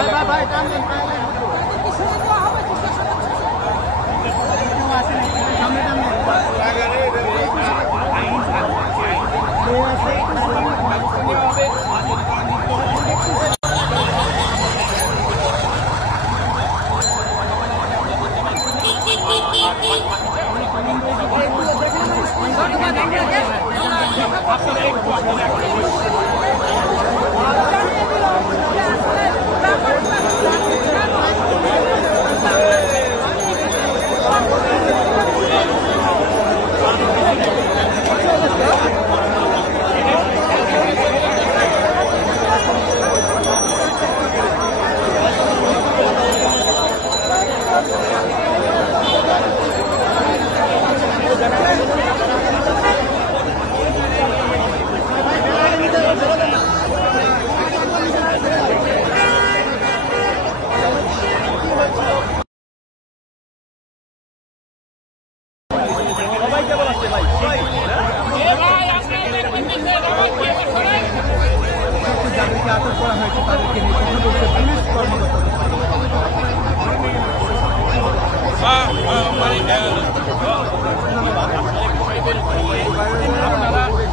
আপনারা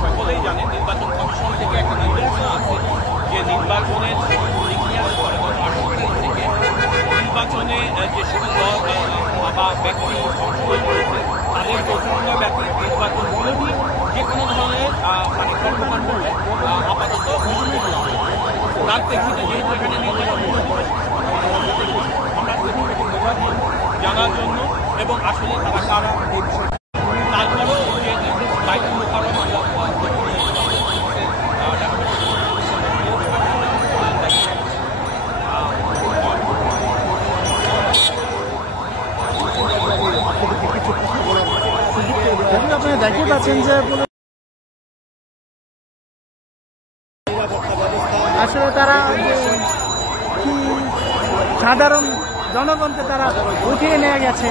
সকলেই জানেন নির্বাচন কমিশন থেকে একটা নির্দেশনা আছে যে নির্বাচনের নির্বাচনে যে সকল দল বা ব্যক্তি অংশগ্রহণ করেছে তাদের প্রচারণা ব্যতীত নির্বাচন বিরোধী যে কোনো ধরনের মানে কর্মকাণ্ড আপাতত তার প্রেক্ষিতে যেহেতু এখানে নির্বাচন জানার জন্য এবং আসলে তারা কারা এই বিষয়ে তারপরেও যে দায়িত্ব মোকাবেলা আপনারা দেখতে পাচ্ছেন যে আসলে তারা সাধারণ জনগণকে তারা উঠিয়ে নিয়ে গেছে।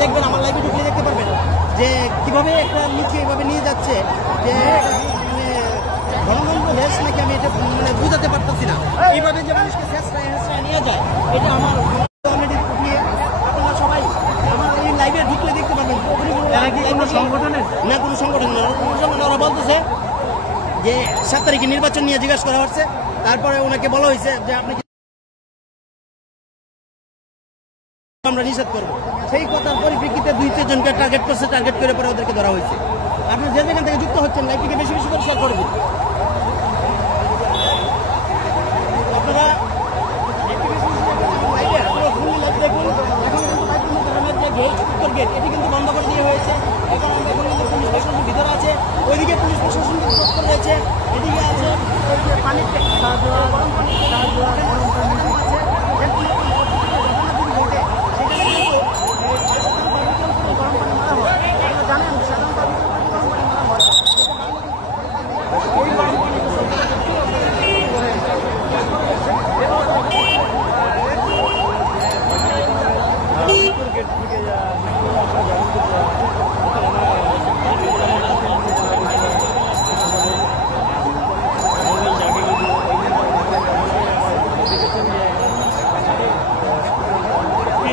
দেখবেন আমার লাইভে ঢুকলে দেখতে পারবেন যে কিভাবে একটা নিচে এভাবে নিয়ে যাচ্ছে যে মানে গণতন্ত্র দেশ নাকি আমি এটা মানে বুঝাতে পারতেছি না। এইভাবে যে মানুষকে শেষরায় নিয়ে যায় এটা আমার অলরেডি উঠিয়ে আপনারা সবাই আমার এই লাইভে ঢুকলে দেখতে পারবেন। কোনো সংগঠনের না কোনো সংগঠনের ওরা বলতেছে যে 7 তারিখে নির্বাচন নিয়ে জিজ্ঞাসা করা হচ্ছে, তারপরে ওনাকে বলা হয়েছে যে আপনি আমরা নিষেধ করবো। সেই কথার পরিপ্রেক্ষিতে 2-3 জনকে টার্গেট করছে, টার্গেট করে পরে ওদেরকে ধরা হয়েছে। আপনি যে যেখান থেকে যুক্ত হচ্ছেন লাইভটিকে বেশি বেশি করে শেয়ার করে দিন। আপনারা দেখুন এখন কিন্তু গেট উত্তর গেট এটি কিন্তু বন্ধ করে দিয়ে হয়েছে। এখন কিন্তু পুলিশ প্রশাসন ভিতরে আছে, ওইদিকে পুলিশ প্রশাসন তৎপর রয়েছে, এদিকে আছে পানির গরম পানি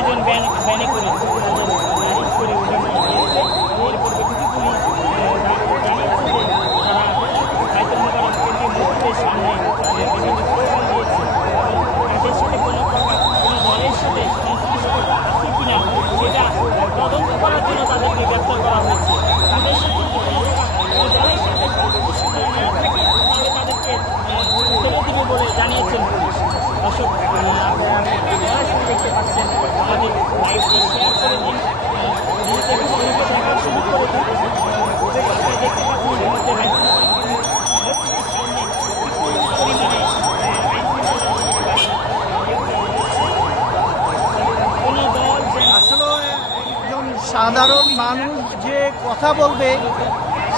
দুইজন ব্যানে করে ম্যানেজ করে উঠানো হয়েছে। এর পরিপ্রেক্ষিতে পুলিশ জানিয়েছে যে তারা বাইতুল মোকাররম কেন্দ্রীয় মসজিদের সামনে বিভিন্ন স্লোগান দিয়েছে এবং তাদের সাথে কোনো দলের সাথে সংশ্লিষ্টতা আছে কিনা সেটা তদন্ত করার জন্য তাদেরকে গ্রেপ্তার করা হয়েছে। তাদের সাথে কোনো দলের সাথে সংশ্লিষ্টতা না থাকে তাহলে তাদেরকে ছেড়ে দিবে বলে জানিয়েছেন পুলিশ। দর্শক সরাসরি দেখতে পাচ্ছেন, আমাদের লাইভটি শেয়ার করে দিন, অনেকে দেখার সুযোগ করে দিন। দেখতে পাচ্ছেন ইতিমধ্যে সাধারণ মানুষ যে কথা বলবে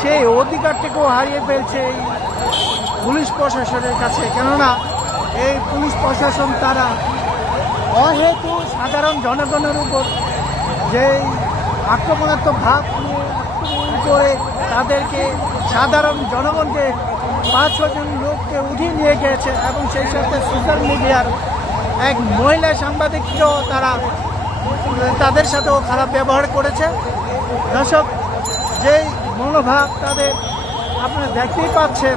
সেই অধিকারটাকেও হারিয়ে ফেলছে এই পুলিশ প্রশাসনের কাছে। কেননা এই পুলিশ প্রশাসন তারা অহেতু সাধারণ জনগণের উপর যে আক্রমণাত্মক ভাব নিয়ে আক্রমণ করে তাদেরকে সাধারণ জনগণকে 5-6 জন লোককে উঠিয়ে নিয়ে গিয়েছে এবং সেই সাথে সোশ্যাল মিডিয়ার এক মহিলা সাংবাদিককেও তারা তাদের সাথেও খারাপ ব্যবহার করেছে। দর্শক, যেই মনোভাব তাদের আপনারা দেখতেই পাচ্ছেন,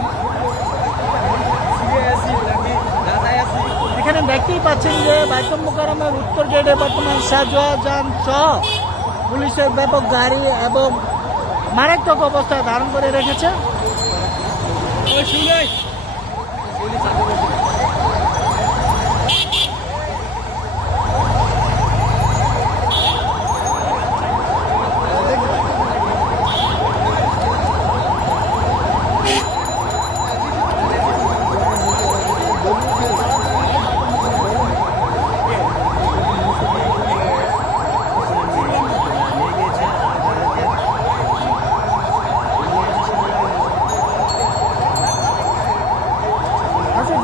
এখানে দেখতেই পাচ্ছেন যে বাইতুল মোকাররমের উত্তর গেটে বর্তমান শাহজাহান সহ পুলিশের ব্যাপক গাড়ি এবং মারাত্মক অবস্থায় ধারণ করে রেখেছে।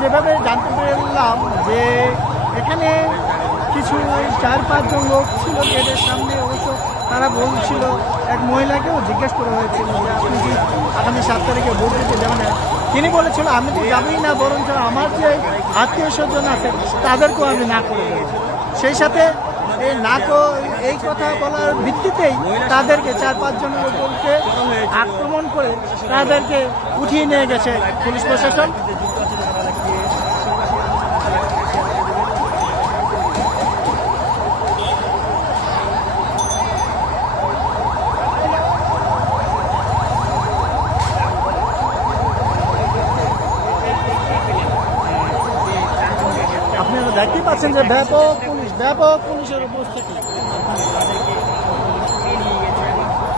যেভাবে জানতে পেরেছিলাম যে এখানে কিছু 4-5 জন লোক ছিল গেটের সামনে, অবশ্য তারা বলছিল, এক মহিলাকেও জিজ্ঞেস করা হয়েছিল যে আপনি কি আগামী 7 তারিখে ভোট দিতে যাবেন? তিনি বলেছিল আমি তো যাবই না, বরঞ্চ আমার যে আত্মীয় স্বজন আছে তাদেরকেও আমি না করে দেব। সেই সাথে এই কথা বলার ভিত্তিতেই তাদেরকে 4-5 জনের উপরকে আক্রমণ করে তাদেরকে উঠিয়ে নিয়ে গেছে পুলিশ প্রশাসন। আপনারা দেখতেই পাচ্ছেন যে ব্যাপক পুলিশের উপস্থিতি।